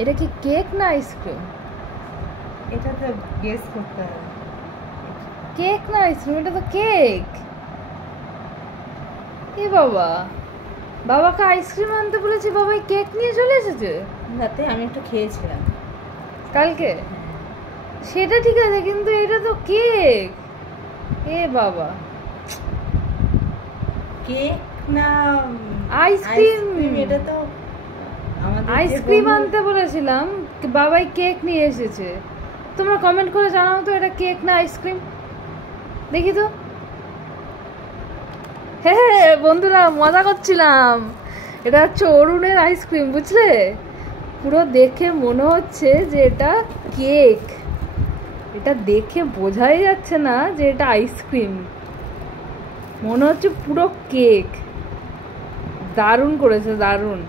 এটা কি কেক না আইসক্রিম? এটা তো গেস করতে হবে। কেক না আইসক্রিম? এটা তো কেক। এ বাবা, বাবাকে আইসক্রিম আনতে বলেছি, বাবাই কেক নিয়ে চলে এসেছে। রাতে আমি একটু খেয়েছিলাম কালকে। সেটা ঠিক আছে, কিন্তু এটা তো কেক। এ বাবা, কেক না আইসক্রিম। এটা তো আমাদের আইসক্রিম আনতে বলেছিলাম, বাবাই কেক নিয়ে এসেছে। তোমরা কমেন্ট করে জানাও তো এটা কেক না আইসক্রিম, দেখি তো। হ্যাঁ বন্ধুরা, মজা করছিলাম। এটা হচ্ছে অরুণের আইসক্রিম, বুঝলে? পুরো দেখে মনে হচ্ছে যে এটা কেক। এটা দেখে বোঝাই যাচ্ছে না যে এটা আইসক্রিম, মনে হচ্ছে পুরো কেক। দারুণ করেছে, দারুণ।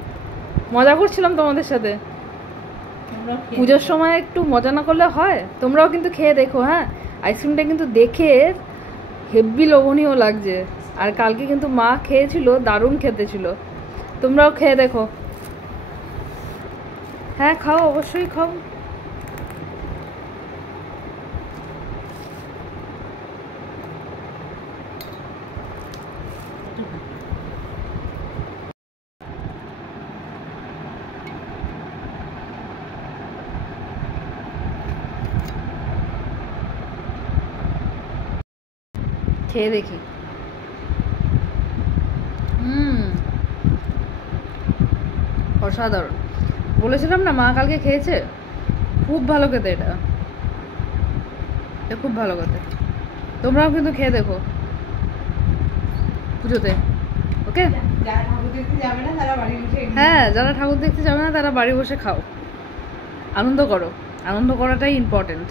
মজা করছিলাম তোমাদের সাথে। পুজোর সময় একটু মজা না করলে হয়? তোমরাও কিন্তু খেয়ে দেখো। হ্যাঁ, আইসক্রিমটা কিন্তু দেখে হেভি লোভনীয় লাগছে। আর কালকে কিন্তু মা খেয়েছিল, দারুণ খেতে ছিল। তোমরাও খেয়ে দেখো। হ্যাঁ খাও, অবশ্যই খাও। খেয়ে দেখি। অসাধারণ। বলেছিলাম না, মা কালকে খেয়েছে। খুব ভালো খেতে এটা, খুব ভালো খেতে। তোমরাও কিন্তু খেয়ে দেখো পুজোতে। ওকে? হ্যাঁ, যারা ঠাকুর দেখতে যাবে না তারা বাড়ি বসে খাও, আনন্দ করো। আনন্দ করাটাই ইম্পর্টেন্ট।